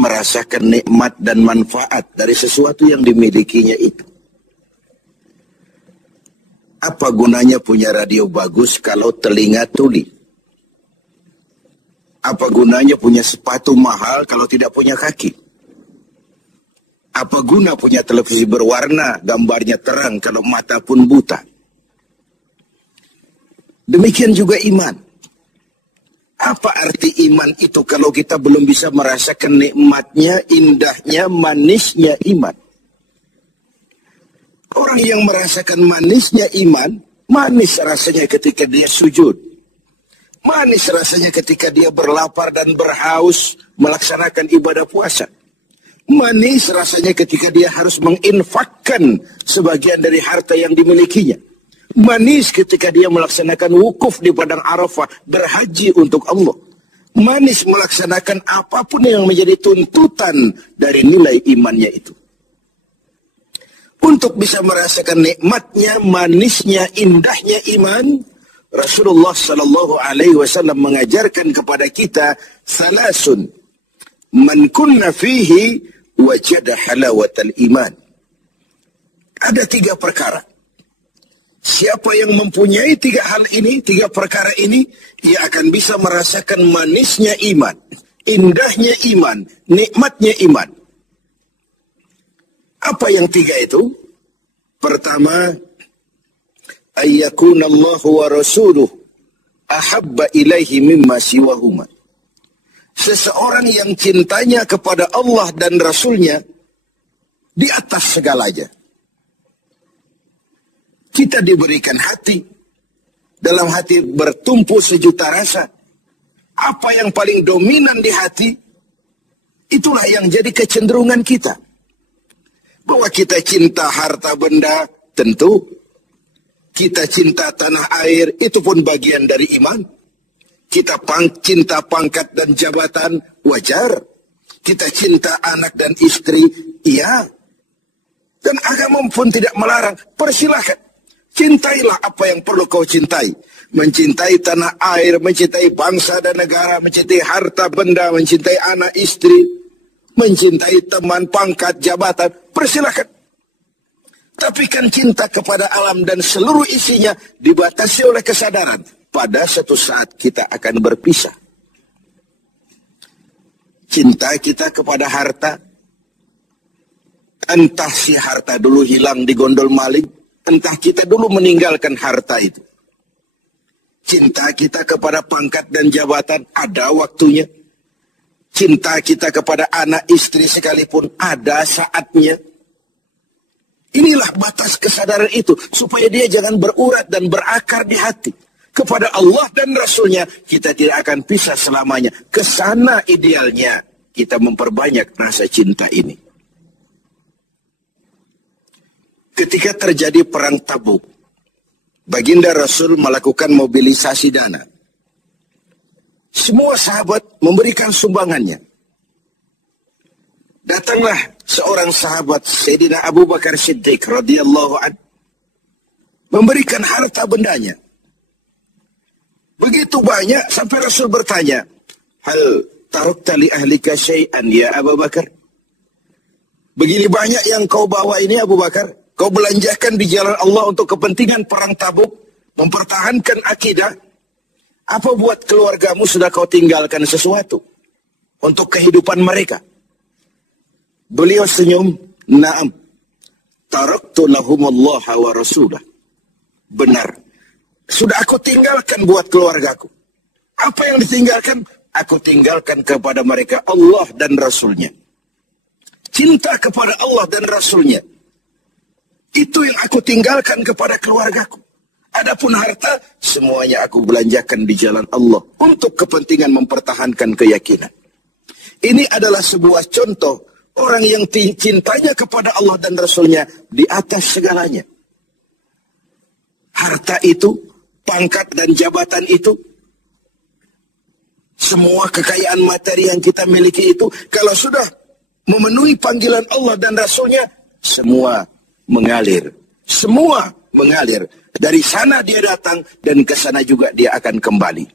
merasakan nikmat dan manfaat dari sesuatu yang dimilikinya itu. Apa gunanya punya radio bagus kalau telinga tuli? Apa gunanya punya sepatu mahal kalau tidak punya kaki? Apa guna punya televisi berwarna, gambarnya terang kalau mata pun buta? Demikian juga iman. Apa arti iman itu kalau kita belum bisa merasakan nikmatnya, indahnya, manisnya iman? Orang yang merasakan manisnya iman, manis rasanya ketika dia sujud. Manis rasanya ketika dia berlapar dan berhaus melaksanakan ibadah puasa. Manis rasanya ketika dia harus menginfakkan sebagian dari harta yang dimilikinya. Manis ketika dia melaksanakan wukuf di padang Arafah, berhaji untuk Allah. Manis melaksanakan apapun yang menjadi tuntutan dari nilai imannya itu. Untuk bisa merasakan nikmatnya, manisnya, indahnya iman, Rasulullah sallallahu alaihi wasallam mengajarkan kepada kita salasun man kunna fihi wajada halawatal iman. Ada 3 perkara. Siapa yang mempunyai 3 hal ini, 3 perkara ini, ia akan bisa merasakan manisnya iman, indahnya iman, nikmatnya iman. Apa yang 3 itu? Pertama, ayyakuna Allah wa rasuluh ahabba ilaihi mimma siwahuma. Seseorang yang cintanya kepada Allah dan Rasulnya di atas segalanya. Kita diberikan hati. Dalam hati bertumpu sejuta rasa. Apa yang paling dominan di hati, itulah yang jadi kecenderungan kita. Bahwa kita cinta harta benda, tentu. Kita cinta tanah air, itu pun bagian dari iman. Kita cinta pangkat dan jabatan, wajar. Kita cinta anak dan istri, iya. Dan agama pun tidak melarang, persilahkan. Cintailah apa yang perlu kau cintai. Mencintai tanah air, mencintai bangsa dan negara, mencintai harta benda, mencintai anak istri, mencintai teman, pangkat, jabatan, persilahkan. Tapi kan cinta kepada alam dan seluruh isinya dibatasi oleh kesadaran. Pada suatu saat kita akan berpisah. Cinta kita kepada harta, entah si harta dulu hilang di gondol maling, entah kita dulu meninggalkan harta itu. Cinta kita kepada pangkat dan jabatan ada waktunya. Cinta kita kepada anak istri sekalipun ada saatnya. Inilah batas kesadaran itu. Supaya dia jangan berurat dan berakar di hati. Kepada Allah dan Rasulnya kita tidak akan pisah selamanya. Kesana idealnya kita memperbanyak rasa cinta ini. Ketika terjadi perang Tabuk, baginda Rasul melakukan mobilisasi dana. Semua sahabat memberikan sumbangannya. Datanglah seorang sahabat, Sayyidina Abu Bakar Siddiq radhiyallahu anhu, memberikan harta bendanya. Begitu banyak sampai Rasul bertanya, "Hal tarakta li ahlika syai'an ya Abu Bakar?" Begini banyak yang kau bawa ini Abu Bakar? Kau belanjakan di jalan Allah untuk kepentingan perang Tabuk, mempertahankan akidah. Apa buat keluargamu sudah kau tinggalkan sesuatu untuk kehidupan mereka? Beliau senyum, "Na'am, taraktu lahumullah wa rasulah." Benar, sudah aku tinggalkan buat keluargaku. Apa yang ditinggalkan? Aku tinggalkan kepada mereka Allah dan Rasulnya. Cinta kepada Allah dan Rasulnya, itu yang aku tinggalkan kepada keluargaku. Adapun harta, semuanya aku belanjakan di jalan Allah untuk kepentingan mempertahankan keyakinan. Ini adalah sebuah contoh orang yang cintanya kepada Allah dan Rasulnya di atas segalanya. Harta itu, pangkat dan jabatan itu, semua kekayaan materi yang kita miliki itu, kalau sudah memenuhi panggilan Allah dan Rasulnya, semua mengalir. Semua mengalir. Dari sana dia datang dan ke sana juga dia akan kembali.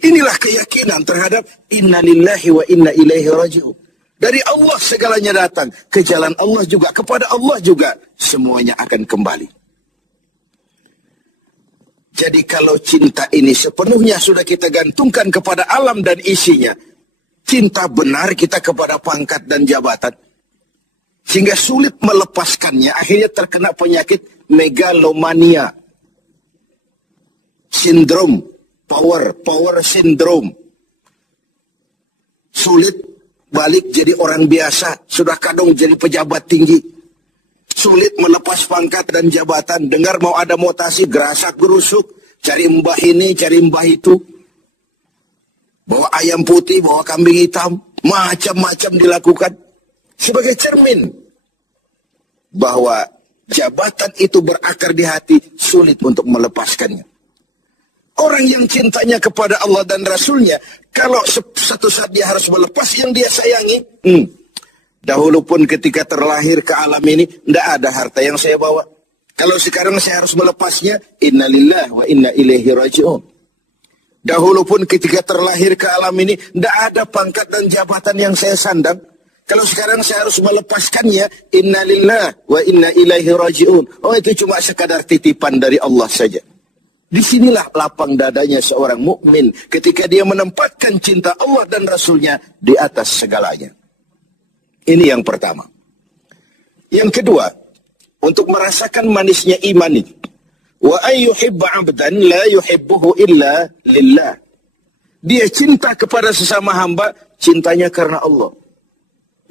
Inilah keyakinan terhadap inna lillahi wa inna ilaihi raji'un. Dari Allah segalanya datang. Ke jalan Allah juga. Kepada Allah juga. Semuanya akan kembali. Jadi kalau cinta ini sepenuhnya sudah kita gantungkan kepada alam dan isinya. Cinta benar kita kepada pangkat dan jabatan. Sehingga sulit melepaskannya. Akhirnya terkena penyakit megalomania. Sindrom. Power syndrome. Sulit balik jadi orang biasa, sudah kadung jadi pejabat tinggi. Sulit melepas pangkat dan jabatan. Dengar mau ada mutasi, gerasak gerusuk, cari mbah ini, cari mbah itu. Bawa ayam putih, bawa kambing hitam, macam-macam dilakukan. Sebagai cermin bahwa jabatan itu berakar di hati, sulit untuk melepaskannya. Orang yang cintanya kepada Allah dan Rasulnya, kalau satu saat dia harus melepas yang dia sayangi, dahulu pun ketika terlahir ke alam ini, tidak ada harta yang saya bawa. Kalau sekarang saya harus melepasnya, innalillah wa inna ilaihi raji'un. Dahulu pun ketika terlahir ke alam ini, tidak ada pangkat dan jabatan yang saya sandang. Kalau sekarang saya harus melepaskannya, innalillah wa inna ilaihi raji'un. Oh, itu cuma sekadar titipan dari Allah saja. Disinilah lapang dadanya seorang mukmin ketika dia menempatkan cinta Allah dan Rasulnya di atas segalanya. Ini yang pertama. Yang kedua, untuk merasakan manisnya iman ini. Wa ayyuhibba 'abdan la yuhibbuhu illa lillah. Dia cinta kepada sesama hamba, cintanya karena Allah.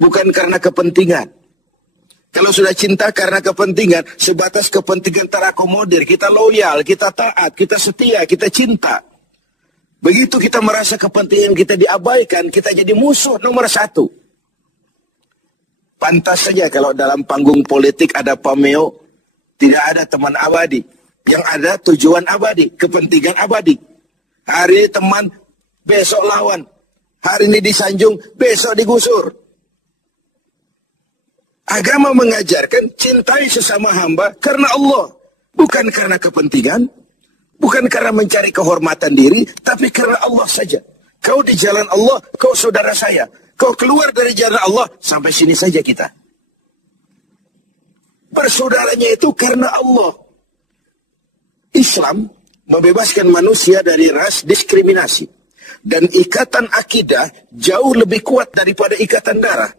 Bukan karena kepentingan. Kalau sudah cinta karena kepentingan, sebatas kepentingan terakomodir, kita loyal, kita taat, kita setia, kita cinta. Begitu kita merasa kepentingan kita diabaikan, kita jadi musuh nomor satu. Pantas saja kalau dalam panggung politik ada pameo, tidak ada teman abadi. Yang ada tujuan abadi, kepentingan abadi. Hari ini teman, besok lawan. Hari ini disanjung, besok digusur. Agama mengajarkan cintai sesama hamba karena Allah. Bukan karena kepentingan. Bukan karena mencari kehormatan diri. Tapi karena Allah saja. Kau di jalan Allah, kau saudara saya. Kau keluar dari jalan Allah, sampai sini saja kita. Bersaudaranya itu karena Allah. Islam membebaskan manusia dari ras diskriminasi. Dan ikatan akidah jauh lebih kuat daripada ikatan darah.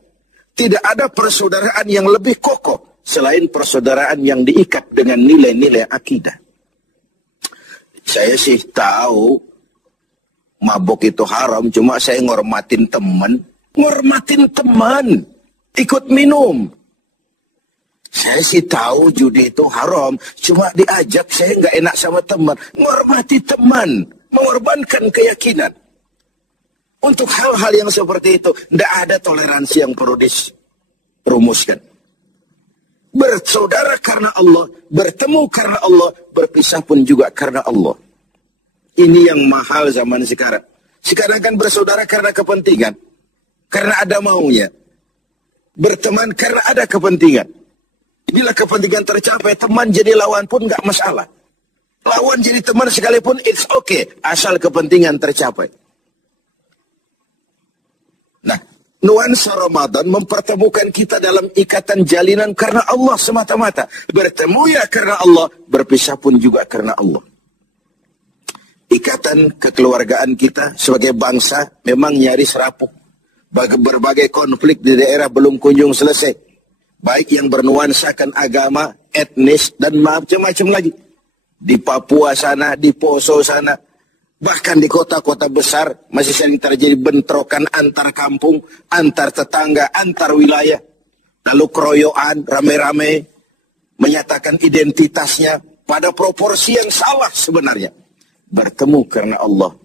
Tidak ada persaudaraan yang lebih kokoh selain persaudaraan yang diikat dengan nilai-nilai akidah. Saya sih tahu mabuk itu haram, cuma saya ngormatin teman. Ngormatin teman, ikut minum. Saya sih tahu judi itu haram, cuma diajak saya nggak enak sama teman. Ngormati teman, mengorbankan keyakinan. Untuk hal-hal yang seperti itu, tidak ada toleransi yang perlu dirumuskan. Bersaudara karena Allah, bertemu karena Allah, berpisah pun juga karena Allah. Ini yang mahal zaman sekarang. Sekarang kan bersaudara karena kepentingan. Karena ada maunya. Berteman karena ada kepentingan. Bila kepentingan tercapai, teman jadi lawan pun nggak masalah. Lawan jadi teman sekalipun, it's okay. Asal kepentingan tercapai. Nah, nuansa Ramadan mempertemukan kita dalam ikatan jalinan karena Allah semata-mata. Bertemu ya karena Allah, berpisah pun juga karena Allah. Ikatan kekeluargaan kita sebagai bangsa memang nyaris rapuh. Berbagai konflik di daerah belum kunjung selesai. Baik yang bernuansakan agama, etnis, dan macam-macam lagi. Di Papua sana, di Poso sana. Bahkan di kota-kota besar masih sering terjadi bentrokan antar kampung, antar tetangga, antar wilayah. Lalu keroyokan, rame-rame, menyatakan identitasnya pada proporsi yang salah sebenarnya. Bertemu karena Allah.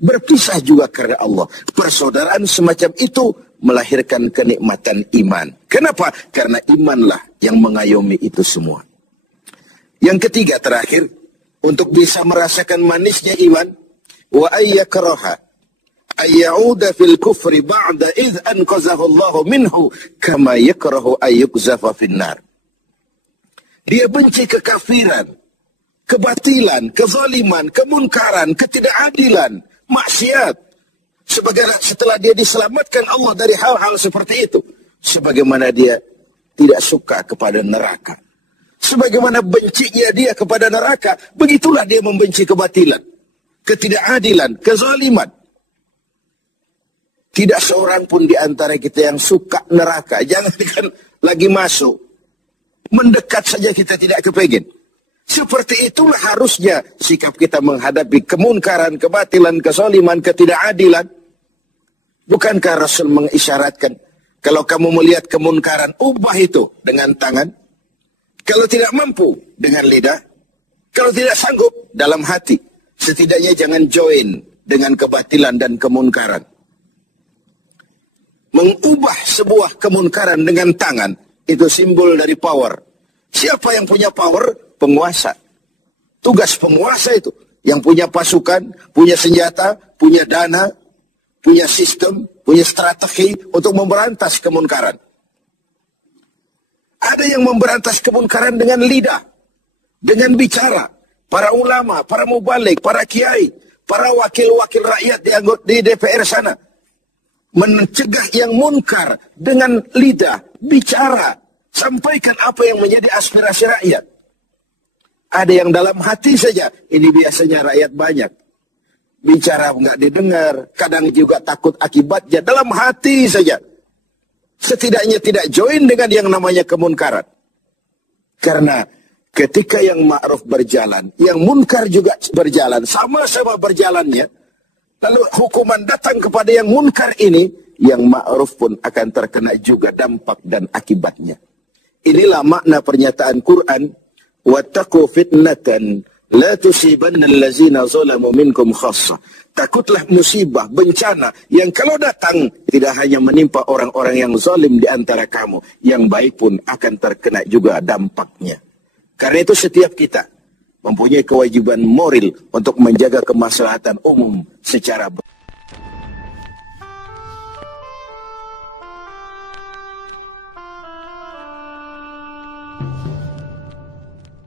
Berpisah juga karena Allah. Persaudaraan semacam itu melahirkan kenikmatan iman. Kenapa? Karena imanlah yang mengayomi itu semua. Yang ketiga terakhir, untuk bisa merasakan manisnya iman, wa ayyakraha ayyauda fil kufri ba'da idh anqazahu Allah minhu kama yakrahu ayyukzafa finnar. Dia benci kekafiran, kebatilan, kezaliman, kemunkaran, ketidakadilan, maksiat, Setelah dia diselamatkan Allah dari hal-hal seperti itu. Sebagaimana dia tidak suka kepada neraka. Sebagaimana bencinya dia kepada neraka, begitulah dia membenci kebatilan, ketidakadilan, kezaliman. Tidak seorang pun di antara kita yang suka neraka. Jangankan lagi masuk, mendekat saja kita tidak kepengin. Seperti itulah harusnya sikap kita menghadapi kemunkaran, kebatilan, kezaliman, ketidakadilan. Bukankah Rasul mengisyaratkan, kalau kamu melihat kemunkaran, ubah itu dengan tangan. Kalau tidak mampu, dengan lidah. Kalau tidak sanggup, dalam hati. Setidaknya jangan join dengan kebatilan dan kemunkaran. Mengubah sebuah kemunkaran dengan tangan, itu simbol dari power. Siapa yang punya power? Penguasa. Tugas penguasa itu. Yang punya pasukan, punya senjata, punya dana, punya sistem, punya strategi untuk memberantas kemunkaran. Ada yang memberantas kemunkaran dengan lidah, dengan bicara. Para ulama, para mubalik, para kiai, para wakil-wakil rakyat di DPR sana. Mencegah yang munkar dengan lidah, bicara. Sampaikan apa yang menjadi aspirasi rakyat. Ada yang dalam hati saja, ini biasanya rakyat banyak. Bicara enggak didengar, kadang juga takut akibatnya, dalam hati saja. Setidaknya tidak join dengan yang namanya kemunkaran. Karena ketika yang ma'ruf berjalan, yang munkar juga berjalan, sama-sama berjalannya, lalu hukuman datang kepada yang munkar ini, yang ma'ruf pun akan terkena juga dampak dan akibatnya. Inilah makna pernyataan Quran, wattaqu fitnatan la tusibanna allazina zalamu minkum khassah. Takutlah musibah, bencana yang kalau datang tidak hanya menimpa orang-orang yang zalim di antara kamu, yang baik pun akan terkena juga dampaknya. Karena itu setiap kita mempunyai kewajiban moral untuk menjaga kemaslahatan umum secara